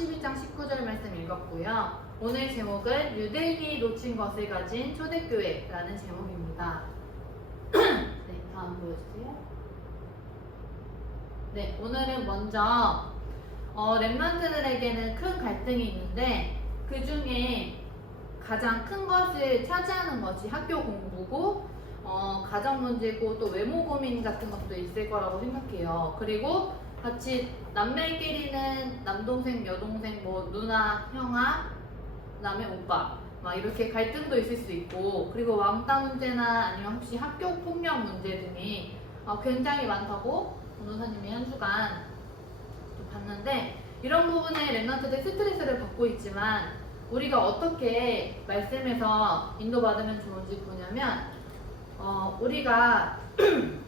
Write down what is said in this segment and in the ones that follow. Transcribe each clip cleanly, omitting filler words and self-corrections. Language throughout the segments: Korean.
12장 19절 말씀 읽었고요. 오늘 제목은 유대인이 놓친 것을 가진 초대교회라는 제목입니다. 네, 다음 보여주세요. 네, 오늘은 먼저 렘넌트들에게는 큰 갈등이 있는데 그 중에 가장 큰 것을 차지하는 것이 학교 공부고 가정 문제고 또 외모 고민 같은 것도 있을 거라고 생각해요. 그리고 같이 남매끼리는 남동생, 여동생, 뭐 누나, 형아, 그다음에 오빠 막 이렇게 갈등도 있을 수 있고, 그리고 왕따 문제나 아니면 혹시 학교 폭력 문제 등이 굉장히 많다고 변호사님이 한 주간 봤는데, 이런 부분에 렘넌트들 스트레스를 받고 있지만 우리가 어떻게 말씀에서 인도받으면 좋은지 보냐면 우리가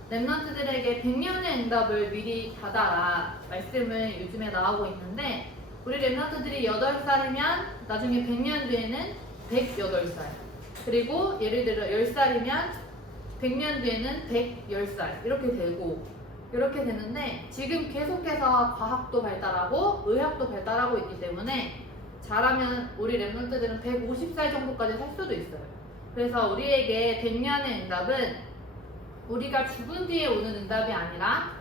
렘넌트들에게 100년의 응답을 미리 받아라 말씀을 요즘에 나오고 있는데, 우리 렘넌트들이 8살이면 나중에 100년 뒤에는 108살, 그리고 예를 들어 10살이면 100년 뒤에는 110살 이렇게 되고, 이렇게 되는데 지금 계속해서 과학도 발달하고 의학도 발달하고 있기 때문에 잘하면 우리 렘넌트들은 150살 정도까지 살 수도 있어요. 그래서 우리에게 100년의 응답은 우리가 죽은 뒤에 오는 응답이 아니라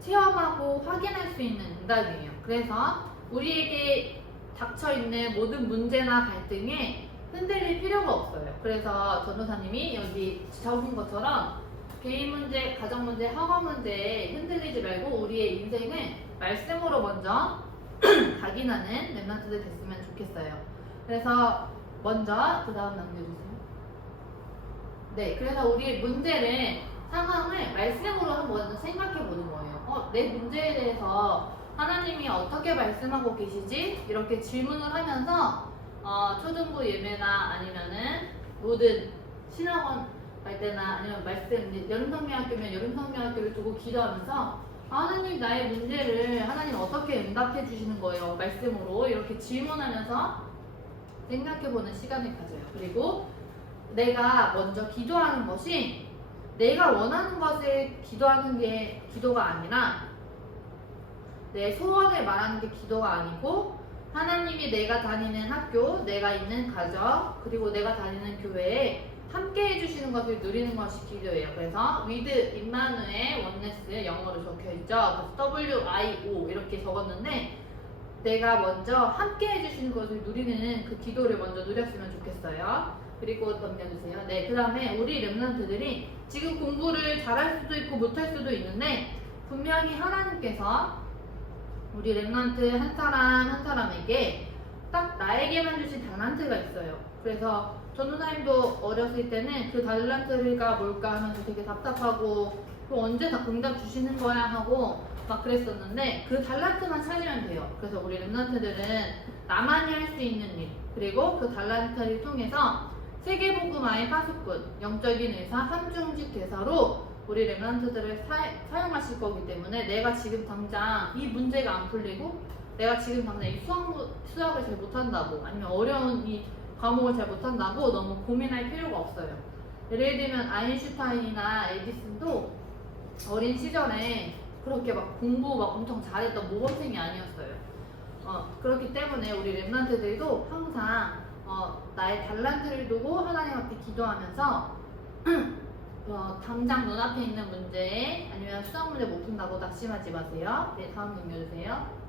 체험하고 확인할 수 있는 응답이에요. 그래서 우리에게 닥쳐있는 모든 문제나 갈등에 흔들릴 필요가 없어요. 그래서 전도사님이 여기 적은 것처럼 개인 문제, 가정 문제, 학업 문제에 흔들리지 말고 우리의 인생을 말씀으로 먼저 각인하는 렘넌트들 됐으면 좋겠어요. 그래서 먼저 그 다음 남겨주세요. 네, 그래서 우리 문제를, 상황을 말씀으로 한번 생각해 보는 거예요. 내 문제에 대해서 하나님이 어떻게 말씀하고 계시지? 이렇게 질문을 하면서 초등부 예배나 아니면은 모든 신학원 갈 때나 아니면 말씀, 여름성경학교면 여름성경학교를 두고 기도하면서 하나님, 나의 문제를 하나님 어떻게 응답해 주시는 거예요? 말씀으로 이렇게 질문하면서 생각해 보는 시간을 가져요. 그리고 내가 먼저 기도하는 것이 내가 원하는 것을 기도하는 게 기도가 아니라 내 소원을 말하는 게 기도가 아니고, 하나님이 내가 다니는 학교, 내가 있는 가정, 그리고 내가 다니는 교회에 함께 해주시는 것을 누리는 것이 기도예요. 그래서 with 임마누엘 원네스 영어로 적혀있죠. WIO 이렇게 적었는데, 내가 먼저 함께 해주시는 것을 누리는 그 기도를 먼저 누렸으면 좋겠어요. 그리고 넘겨주세요. 네, 그 다음에 우리 렘넌트들이 지금 공부를 잘할 수도 있고 못할 수도 있는데, 분명히 하나님께서 우리 렘넌트 한 사람 한 사람에게 딱 나에게만 주신 달란트가 있어요. 그래서 전도사님도 어렸을 때는 그 달란트가 뭘까 하면서 되게 답답하고, 또 언제 다 응답 주시는 거야 하고 막 그랬었는데, 그 달란트만 찾으면 돼요. 그래서 우리 렘넌트들은 나만이 할 수 있는 일, 그리고 그 달란트를 통해서 세계복음화의 파수꾼, 영적인 의사, 함중직 대사로 우리 렘넌트들을 사용하실 거기 때문에, 내가 지금 당장 이 문제가 안 풀리고 내가 지금 당장 이 수학을 잘 못한다고, 아니면 어려운 이 과목을 잘 못한다고 너무 고민할 필요가 없어요. 예를 들면 아인슈타인이나 에디슨도 어린 시절에 그렇게 막 공부 막 엄청 잘했던 모범생이 아니었어요. 그렇기 때문에 우리 렘넌트들도 항상 나의 달란트를 두고 하나님 앞에 기도하면서 당장 눈앞에 있는 문제에, 아니면 수학 문제 못 푼다고 낙심하지 마세요. 네, 다음 넘겨주세요.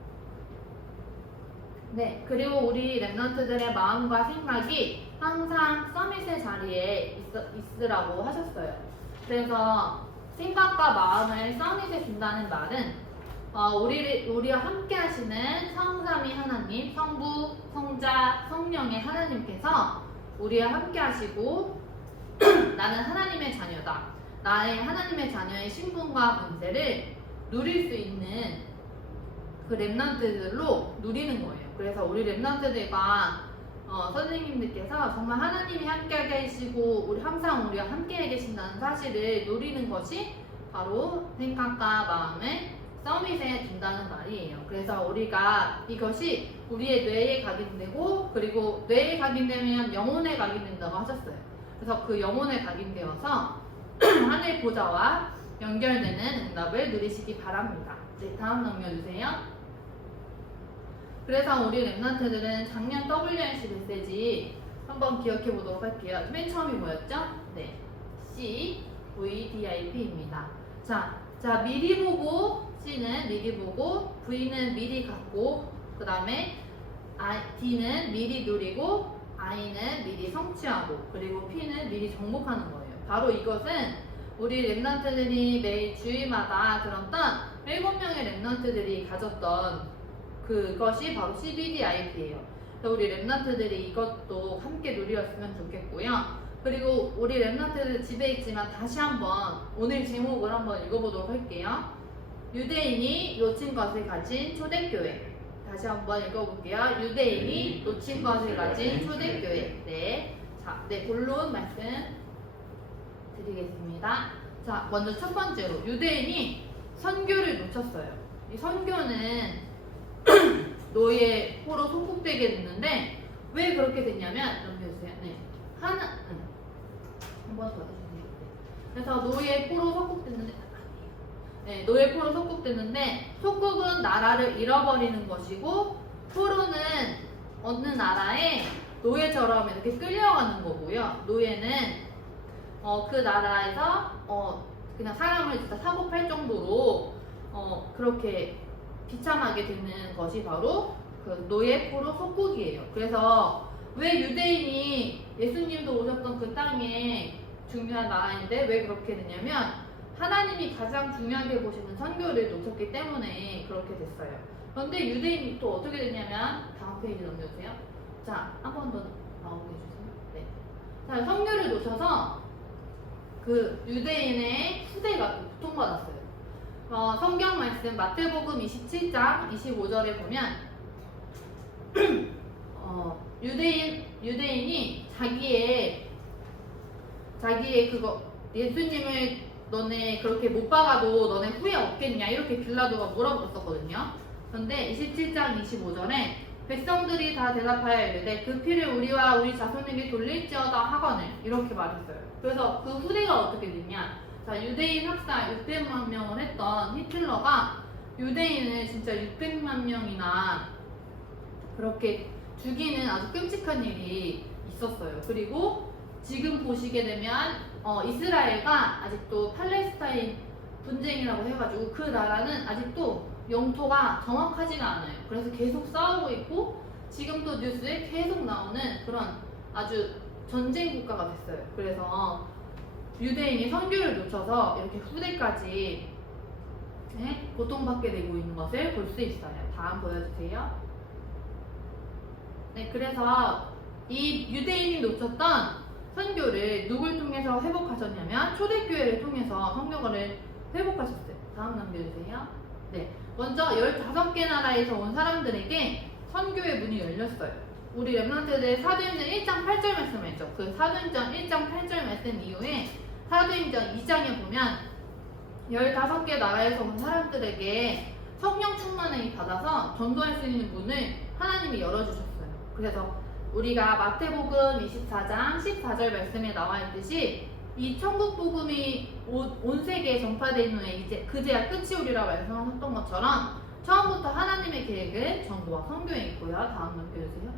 네, 그리고 우리 렘넌트들의 마음과 생각이 항상 서밋의 자리에 있으라고 하셨어요. 그래서 생각과 마음을 서밋에 둔다는 말은 우리와 함께 하시는 성삼위 하나님, 성부, 성자, 성령의 하나님께서 우리와 함께 하시고, 나는 하나님의 자녀다, 나의 하나님의 자녀의 신분과 권세를 누릴 수 있는 그 렘넌트들로 누리는 거예요. 그래서 우리 렘넌트들과 선생님들께서 정말 하나님이 함께 계시고 항상 우리와 함께 계신다는 사실을 누리는 것이 바로 생각과 마음을 서밋에 둔다는 말이에요. 그래서 우리가 이것이 우리의 뇌에 각인되고, 그리고 뇌에 각인되면 영혼에 각인된다고 하셨어요. 그래서 그 영혼에 각인되어서 하늘 보좌와 연결되는 응답을 누리시기 바랍니다. 네, 다음 넘겨주세요. 그래서 우리 랩런트들은 작년 WNC 메시지 한번 기억해 보도록 할게요. 맨 처음이 뭐였죠? 네, CVDIP입니다. 자, 미리 보고 C는 미리 보고 V는 미리 갖고 그 다음에 D는 미리 누리고 I는 미리 성취하고 그리고 P는 미리 정복하는 거예요. 바로 이것은 우리 랩런트들이 매일 주일마다 들었던 7명의 랩런트들이 가졌던 그것이 바로 CVDIP예요. 우리 랩런트들이 이것도 함께 누리었으면 좋겠고요. 그리고 우리 랩런트들 집에 있지만 다시 한번 오늘 제목을 한번 읽어보도록 할게요. 유대인이 놓친 것을 가진 초대교회. 다시 한번 읽어볼게요. 유대인이 놓친 것을 가진 초대교회. 네, 자, 본론 말씀 드리겠습니다. 자, 먼저 첫 번째로 유대인이 선교를 놓쳤어요. 이 선교는 노예 포로 속국되게 됐는데 왜 그렇게 됐냐면 넘겨주세요. 네, 한 번 더 해주세요. 그래서 노예 포로 속국됐는데 노예 포로 속국됐는데 속국은 나라를 잃어버리는 것이고 포로는 어느 나라에 노예처럼 이렇게 끌려가는 거고요. 노예는 그 나라에서 그냥 사람을 진짜 사고 팔 정도로 그렇게 비참하게 되는 것이 바로 그 노예 포로 속국이에요. 그래서 왜 유대인이 예수님도 오셨던 그 땅에 중요한 나라인데 왜 그렇게 됐냐면 하나님이 가장 중요하게 보시는 선교를 놓쳤기 때문에 그렇게 됐어요. 그런데 유대인이 또 어떻게 됐냐면 다음 페이지 넘겨주세요. 자, 한 번 더 나오게 해주세요. 네. 자, 선교를 놓쳐서 그 유대인의 후대가 고통받았어요. 성경 말씀 마태복음 27장 25절에 보면 유대인이 자기의 그거 예수님을 너네 그렇게 못 박아도 너네 후회 없겠냐 이렇게 빌라도가 물어봤었거든요. 그런데 27장 25절에 백성들이 다 대답하여 이르되 그 피를 우리와 우리 자손에게 돌릴지어다 하거늘 이렇게 말했어요. 그래서 그 후대가 어떻게 됐냐? 자, 유대인 학살 600만 명을 했던 히틀러가 유대인을 진짜 600만 명이나 그렇게 죽이는 아주 끔찍한 일이 있었어요. 그리고 지금 보시게 되면 이스라엘과 아직도 팔레스타인 분쟁이라고 해가지고 그 나라는 아직도 영토가 정확하지가 않아요. 그래서 계속 싸우고 있고 지금도 뉴스에 계속 나오는 그런 아주 전쟁 국가가 됐어요. 그래서 유대인이 선교를 놓쳐서 이렇게 후대까지 고통받게 되고 있는 것을 볼 수 있어요. 다음 보여주세요. 네, 그래서 이 유대인이 놓쳤던 선교를 누굴 통해서 회복하셨냐면 초대교회를 통해서 선교를 회복하셨어요. 다음 넘겨주세요. 네, 먼저 15개 나라에서 온 사람들에게 선교의 문이 열렸어요. 우리 랩런트들 사도행전 1장 8절 말씀을 했죠. 그 사도행전 1장 8절 말씀 이후에 사도행전 2장에 보면 15개 나라에서 온 사람들에게 성령 충만을 받아서 전도할 수 있는 문을 하나님이 열어주셨어요. 그래서 우리가 마태복음 24장 14절 말씀에 나와 있듯이 이 천국 복음이 온 세계에 전파된 후에 이제 그제야 끝이 오리라 말씀하셨던 것처럼 처음부터 하나님의 계획은 전도와 선교에 있고요. 다음 넘겨주세요.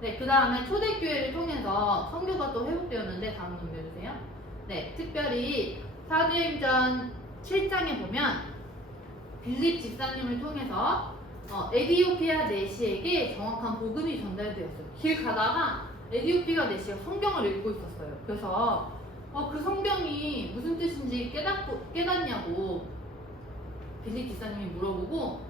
네, 그 다음에 초대교회를 통해서 선교가 또 회복되었는데 다음 넘겨주세요. 네, 특별히 사도행전 7장에 보면 빌립 집사님을 통해서 에디오피아 내시에게 정확한 복음이 전달되었어요. 길 가다가 에디오피아 내시가 성경을 읽고 있었어요. 그래서 그 성경이 무슨 뜻인지 깨닫냐고 빌립 집사님이 물어보고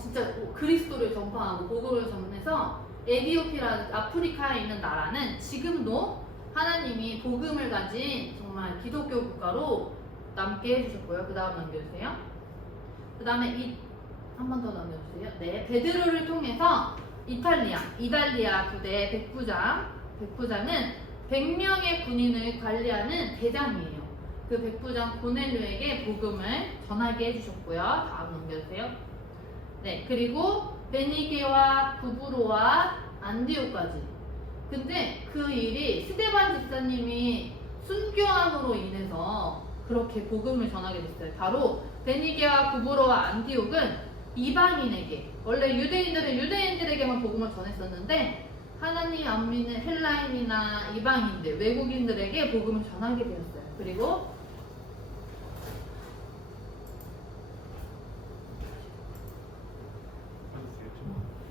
진짜 그리스도를 전파하고 복음을 전해서 에디오피아 아프리카에 있는 나라는 지금도 하나님이 복음을 가진 정말 기독교 국가로 남게 해주셨고요. 그 다음 넘겨주세요. 그 다음에 한 번 더 넘겨주세요. 네, 베드로를 통해서 이달리아 부대 백부장은 100명의 군인을 관리하는 대장이에요. 그 백부장 고넬료에게 복음을 전하게 해주셨고요. 다음 넘겨주세요. 네, 그리고 베니게와 구브로와 안디오까지. 근데 그 일이 스데반 집사님이 순교함으로 인해서 그렇게 복음을 전하게 됐어요. 바로 베니게와 구브로와 안디옥은 이방인에게, 원래 유대인들은 유대인들에게만 복음을 전했었는데 하나님이 안 믿는 헬라인이나 이방인들, 외국인들에게 복음을 전하게 되었어요. 그리고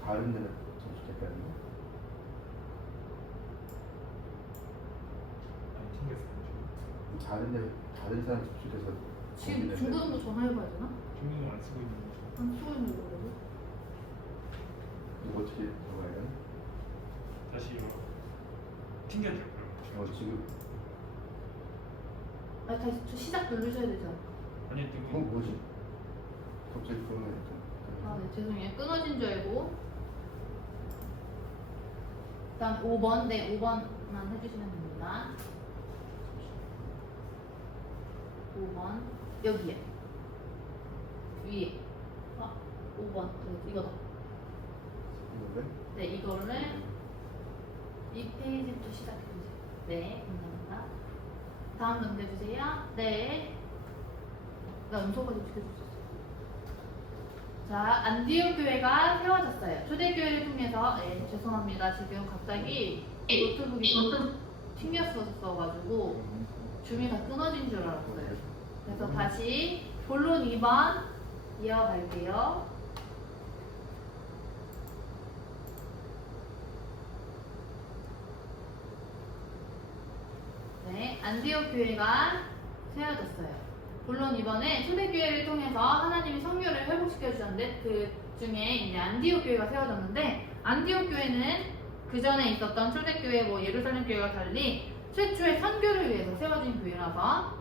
다른 데는 전수됐다는 거? 다른 데 다른 사람 접촉해서 지금 중고등부 전화해봐야 되나? 중국은 안 쓰고 있는 거죠. 안 쓰고 있는 거라고? 이거 어떻게 들어가야 되나? 다시 이거 튕겨줘요. 그럼. 지금 아 다시 저 시작 누르셔야 되죠. 아니 뭐지? 갑자기 그런 거 있잖아. 아 네 죄송해요. 끊어진 줄 알고. 그다음 5번, 네 5번만 해주시면 됩니다. 5번 여기에 위에 5번 이거다. 이건데? 네 이거를 이 페이지부터 시작해주세요. 네 감사합니다. 다음 넘겨주세요. 네. 나 음소거좀 지켜주세요. 자, 안디옥 교회가 세워졌어요. 초대교회를 통해서, 네, 죄송합니다. 지금 갑자기 노트북이 튕겼었어가지고 줌이 다 끊어진 줄 알았어요. 그래서 다시 본론 2번 이어갈게요. 네, 안디옥 교회가 세워졌어요. 물론 이번에 초대교회를 통해서 하나님이 성교를 회복시켜 주셨는데 그 중에 이제 안디옥 교회가 세워졌는데 안디옥 교회는 그 전에 있었던 초대교회 뭐 예루살렘 교회와 달리 최초의 선교를 위해서 세워진 교회라서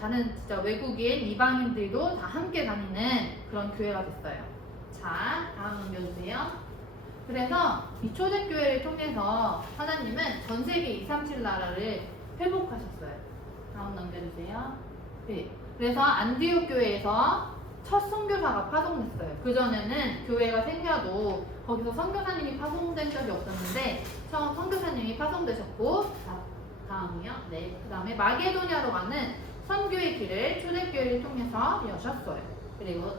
다른 진짜 외국인 이방인들도 다 함께 다니는 그런 교회가 됐어요. 자, 다음 넘겨주세요. 그래서 이 초대교회를 통해서 하나님은 전 세계 237 나라를 회복하셨어요. 다음 넘겨주세요. 네. 그래서 안디옥 교회에서 첫 선교사가 파송됐어요. 그 전에는 교회가 생겨도 거기서 선교사님이 파송된 적이 없었는데 처음 선교사님이 파송되셨고, 자 다음이요. 네. 그 다음에 마게도냐로 가는 선교의 길을 초대교회를 통해서 여셨어요. 그리고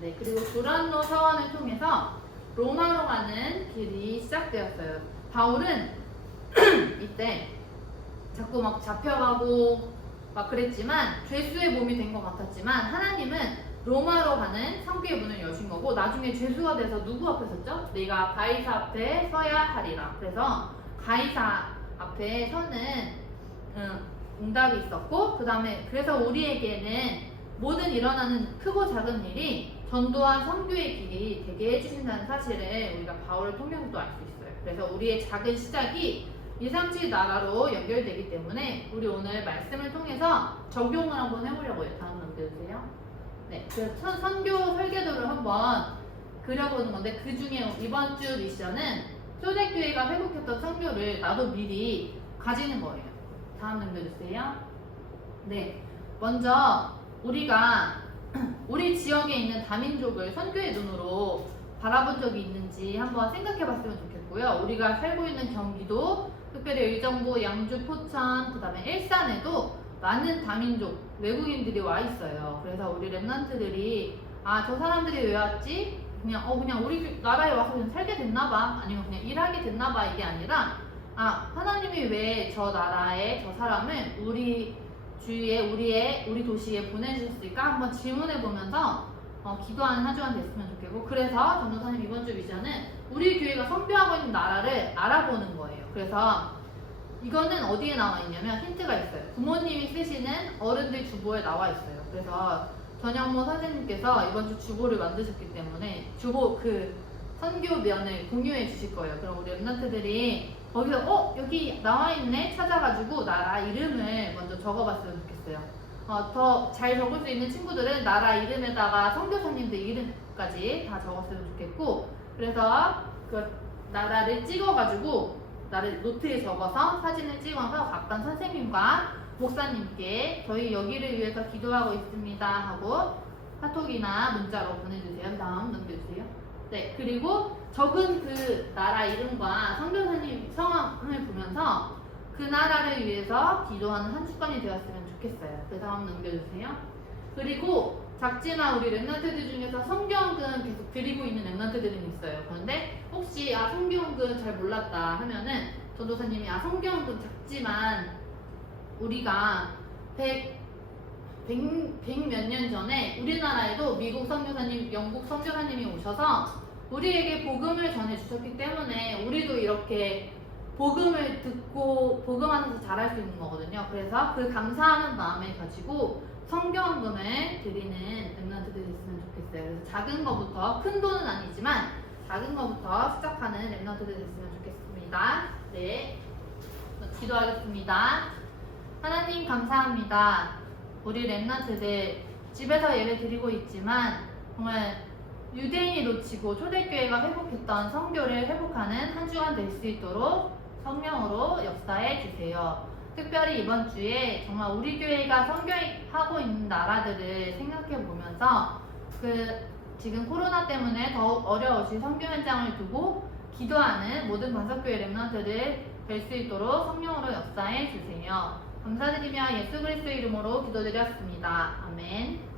네. 그리고 두란노 사원을 통해서 로마로 가는 길이 시작되었어요. 바울은 이때 자꾸 막 잡혀가고 막 그랬지만 죄수의 몸이 된 것 같았지만 하나님은 로마로 가는 성교의 문을 여신 거고 나중에 죄수가 돼서 누구 앞에 섰죠? 내가 가이사 앞에 서야 하리라. 그래서 가이사 앞에 서는 응답이 있었고 그 다음에 그래서 우리에게는 모든 일어나는 크고 작은 일이 전도와 선교의 길이 되게 해주신다는 사실을 우리가 바울을 통해서도 알 수 있어요. 그래서 우리의 작은 시작이 237 나라로 연결되기 때문에 우리 오늘 말씀을 통해서 적용을 한번 해보려고 해요. 다음 넘겨주세요. 네, 그 선교 설계도를 한번 그려보는 건데 그 중에 이번 주 미션은 초대교회가 회복했던 선교를 나도 미리 가지는 거예요. 다음 넘겨주세요. 네, 먼저 우리가 우리 지역에 있는 다민족을 선교의 눈으로 바라본 적이 있는지 한번 생각해 봤으면 좋겠고요. 우리가 살고 있는 경기도 특별히 의정부, 양주, 포천, 그 다음에 일산에도 많은 다민족, 외국인들이 와 있어요. 그래서 우리 랩런트들이 저 사람들이 왜 왔지? 그냥 우리 나라에 와서 그냥 살게 됐나봐. 아니면 그냥 일하게 됐나봐. 이게 아니라 하나님이 왜 저 나라에 저 사람을 우리 주위에 우리 도시에 보내주셨을까? 한번 질문해 보면서 기도하는 한 주간 됐으면 좋겠고 그래서 전도사님 이번 주 미션은 우리 교회가 선교하고 있는 나라를 알아보는 거예요. 그래서 이거는 어디에 나와 있냐면 힌트가 있어요. 부모님이 쓰시는 어른들 주보에 나와 있어요. 그래서 전영모 선생님께서 이번 주 주보를 만드셨기 때문에 주보 그 선교면을 공유해 주실 거예요. 그럼 우리 랩런트들이 거기서 여기 나와 있네 찾아가지고 나라 이름을 먼저 적어봤으면 좋겠어요. 더 잘 적을 수 있는 친구들은 나라 이름에다가 선교사님들 이름까지 다 적었으면 좋겠고 그래서 그 나라를 찍어가지고 나를 노트에 적어서 사진을 찍어서 각각 선생님과 목사님께 저희 여기를 위해서 기도하고 있습니다 하고 카톡이나 문자로 보내주세요. 다음 넘겨주세요. 네, 그리고 적은 그 나라 이름과 선교사님 성함을 보면서 그 나라를 위해서 기도하는 한 주간이 되었으면 좋겠어요. 그 다음 넘겨주세요. 그리고 작지만 우리 랩런트들 중에서 성경은 계속 드리고 있는 랩런트들은 있어요. 그런데 혹시 성경은 잘 몰랐다 하면은 전도사님이 성경은 작지만 우리가 100 몇 년 전에 우리나라에도 미국 선교사님, 영국 선교사님이 오셔서 우리에게 복음을 전해주셨기 때문에 우리도 이렇게 복음을 듣고 복음하면서 잘할 수 있는 거거든요. 그래서 그 감사하는 마음을 가지고 성경금을 드리는 랩런트들이 있으면 좋겠어요. 그래서 작은 거부터, 큰 돈은 아니지만 작은 거부터 시작하는 랩런트들이 있으면 좋겠습니다. 네, 기도하겠습니다. 하나님 감사합니다. 우리 랩런트들 집에서 예배 드리고 있지만 정말 유대인이 놓치고 초대교회가 회복했던 선교를 회복하는 한 주간 될 수 있도록 성령으로 역사해 주세요. 특별히 이번 주에 정말 우리 교회가 선교하고 있는 나라들을 생각해 보면서 지금 코로나 때문에 더욱 어려우신 선교 현장을 두고 기도하는 모든 반석교회 랩런트들 될 수 있도록 성령으로 역사해 주세요. 감사드리며 예수 그리스도 이름으로 기도드렸습니다. 아멘.